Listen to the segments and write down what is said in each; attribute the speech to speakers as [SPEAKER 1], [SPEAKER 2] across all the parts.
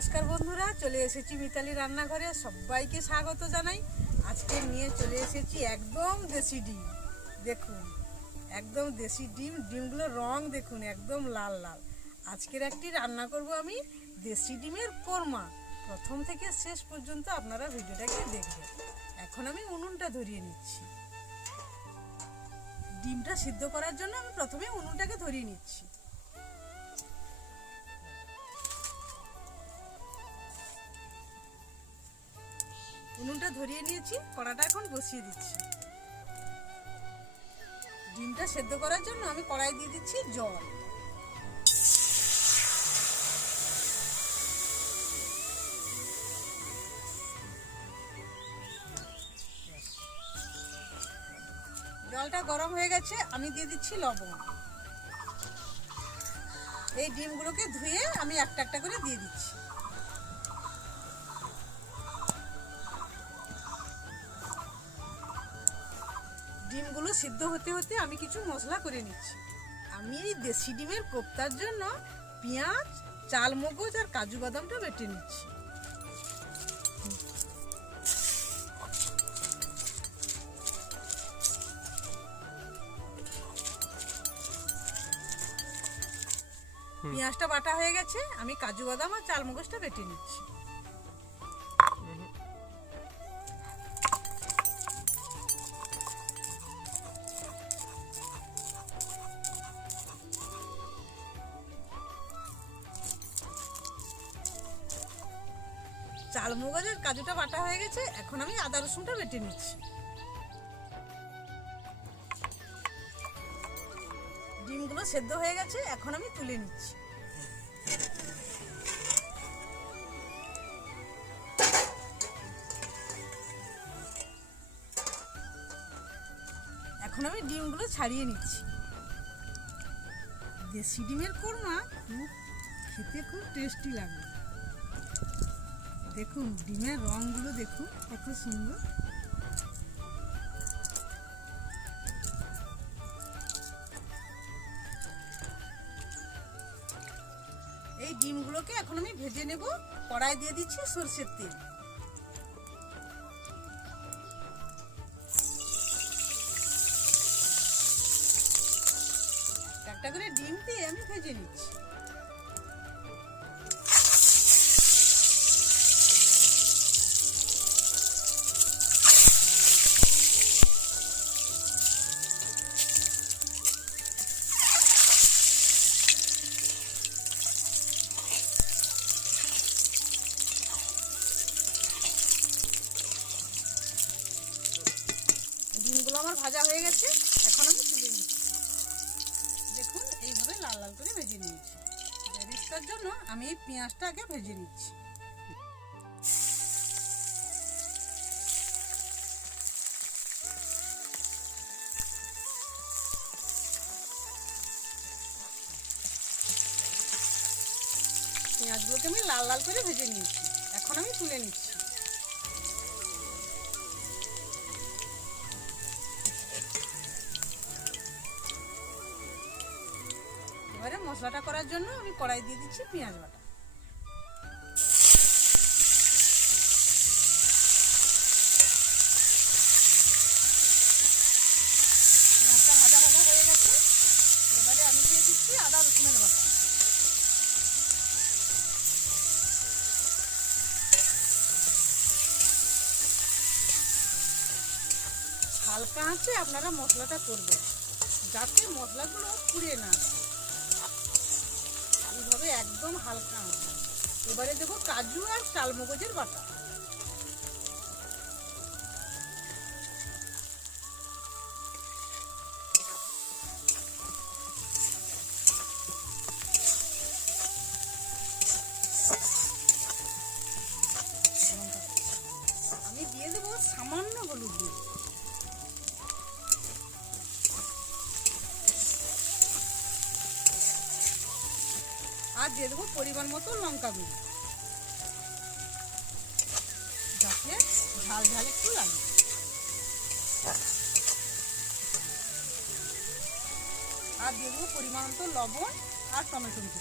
[SPEAKER 1] নমস্কার বন্ধুরা, চলে এসেছি মিতালি রান্নাঘরে। সবাইকে স্বাগত জানাই। আজকে নিয়ে চলে এসেছি একদম দেশি ডিম। দেখুন, একদম দেশি ডিম। ডিমগুলোর রং দেখুন, একদম লাল লাল। আজকের একটি রান্না করব আমি দেশি ডিমের কোরমা। প্রথম থেকে শেষ পর্যন্ত আপনারা ভিডিওটাকে দেখবেন। এখন আমি উনুনটা ধরিয়ে নিচ্ছি। ডিমটা সিদ্ধ করার জন্য আমি প্রথমে উনুনটাকে ধরিয়ে নিচ্ছি। উনুনটা ধরিয়ে নিয়েছি, কড়াটা এখন বসিয়ে দিচ্ছি। ডিমটা সেদ্ধ করার জন্য আমি কড়াই দিয়ে দিচ্ছি জল। জলটা গরম হয়ে গেছে, আমি দিয়ে দিচ্ছি লবণ। এই ডিমগুলোকে ধুয়ে আমি একটা একটা করে দিয়ে দিচ্ছি। ডিমগুলো সিদ্ধ হতে হতে আমি কিছু মশলা করে নিচ্ছি। আমি এই দেশি ডিমের কোপ্তার জন্য পেঁয়াজ চাল মগজ আর কাজু বাদামটা বেটে নিচ্ছি। পেঁয়াজটা বাটা হয়ে গেছে আমি কাজু বাদাম আর চাল মগজটা বেটে নিচ্ছি। চাল মগজের কাজুটা বাটা হয়ে গেছে, এখন আমি আদা রসুনটা বেটে নিচ্ছি। ডিমগুলো সেদ্ধ হয়ে গেছে, এখন আমি তুলে নিচ্ছি। এখন আমি ডিমগুলো ছাড়িয়ে নিচ্ছি। দেশি ডিমের কোরমা খুব খেতে খুব টেস্টি লাগে। দেখুন, ডিমের রঙগুলো দেখুন, কত সুন্দর। এই ডিমগুলোকে এখন আমি ভেজে নেব। কড়াই দিয়ে দিচ্ছি সর্ষের তেল। একটা করে ডিম দিয়ে আমি ভেজে নিচ্ছি। আমার ভাজা হয়ে গেছে, এখন আমি তুলে নিচ্ছি। দেখুন, এইভাবে লাল লাল করে ভেজে নিয়েছি। বেরিস্তার জন্য আমি এই পেঁয়াজটা আগে ভেজে নিচ্ছি। পেঁয়াজগুলোকে আমি লাল লাল করে ভেজে নিয়েছি। এখন আমি তুলে নিচ্ছি। এবারে মশলাটা করার জন্য আমি কড়াই দিয়ে দিচ্ছি পেঁয়াজ বাটা। পেঁয়াজটা ভাজা ভাজা হয়ে গেছে। এবারে আমি দিয়ে দিচ্ছি আদা রসুনের বাটা। হালকা আঁচে আপনারা মশলাটা করবেন, যাতে মশলাগুলো পুড়ে না যায়। এইভাবে একদম হালকা এবারে দেবো কাজু আর চালমগজের বাটা। আর দিয়ে দেবো পরিমাণ মতো লঙ্কা গুঁড়ো। যাতে ঝাল ঝাল একটু লাগে। আর দিয়ে দেবো পরিমাণ মতো লবণ আর টমেটো কুচি।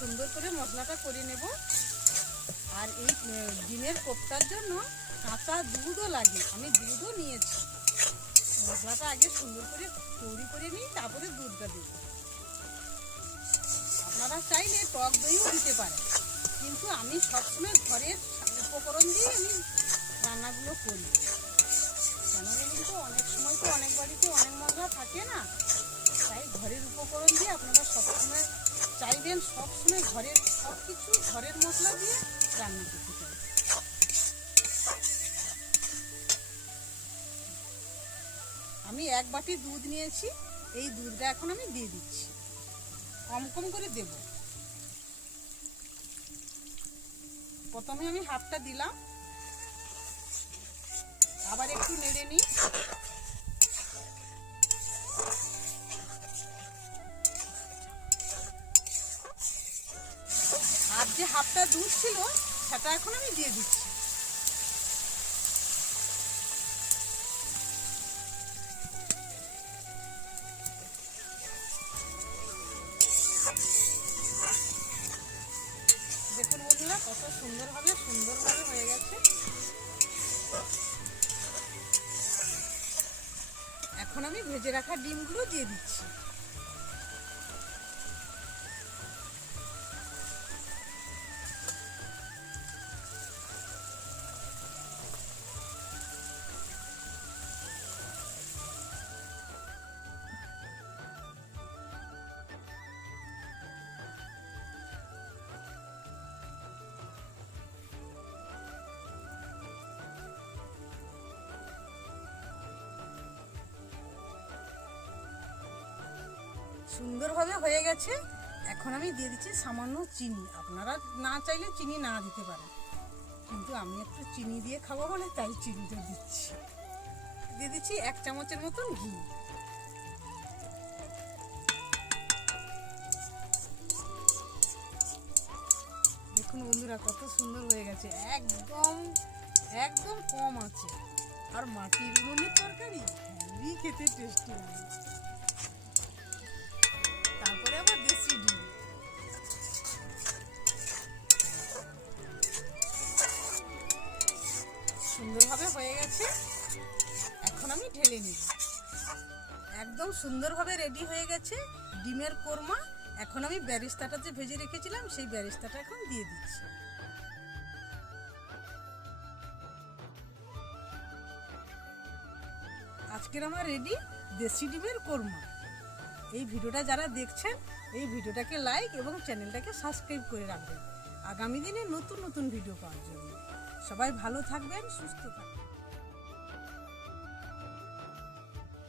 [SPEAKER 1] সুন্দর করে মশলাটা করে নেব। আর এই ডিমের কোপ্তার জন্য কাঁচা দুধও লাগে। আমি দুধও নিয়েছি। মশলাটা আগে সুন্দর করে তৈরি করে নিই, তারপরে দুধটা দেব। আপনারা চাইলে টক দইও দিতে পারেন। কিন্তু আমি সবসময় ঘরের উপকরণ দিয়ে আমি রান্নাগুলো করি। কেন বলুন তো অনেক সময় তো অনেক বাড়িতে অনেক মশলা থাকে না। তাই ঘরের উপকরণ দিয়ে আপনারা সবসময় চাইবেন সবসময় ঘরের সব কিছু ঘরের মশলা দিয়ে রান্না করতে চাই আমি এক বাটি দুধ নিয়েছি, এই দুধটা এখন আমি দিয়ে দিচ্ছি। কম কম করে দেব। প্রথমে আমি হাফটা দিলাম। আবার একটু নেড়ে নিই। হাফটা দুধ ছিল, সেটা এখন আমি দিয়ে দিচ্ছি। দেখুন বন্ধুরা, কত সুন্দরভাবে সুন্দরভাবে হয়ে গেছে। এখন আমি ভেজে রাখা ডিমগুলো দিয়ে দিচ্ছি। সুন্দরভাবে হয়ে গেছে। এখন আমি দিয়ে দিচ্ছি সামান্য চিনি। আপনারা না চাইলে চিনি না দিতে পারেন। কিন্তু আমি একটু চিনি দিয়ে খাব বলে তাই চিনিটা দিচ্ছি। দিয়ে দিচ্ছি এক চামচের মতন ঘি। দেখুন বন্ধুরা, কত সুন্দর হয়ে গেছে। একদম একদম কম আছে। আর মাটির উনুনের তরকারি খেতে টেস্টি তারপরে আবার দেশি ডিম সুন্দরভাবে হয়ে গেছে। এখন আমি ঢেলে নিব। একদম সুন্দরভাবে রেডি হয়ে গেছে ডিমের কোরমা। এখন আমি ব্যারিস্তাটা যে ভেজে রেখেছিলাম, সেই ব্যারিস্তাটা এখন দিয়ে দিচ্ছি। আজকের আমার রেডি দেশি ডিমের কোরমা। এই ভিডিওটা যারা দেখছেন, এই ভিডিওটাকে লাইক এবং চ্যানেলটাকে সাবস্ক্রাইব করে রাখবেন। আগামী দিনে নতুন নতুন ভিডিও পাওয়ার জন্য। সবাই ভালো থাকবেন, সুস্থ থাকবেন।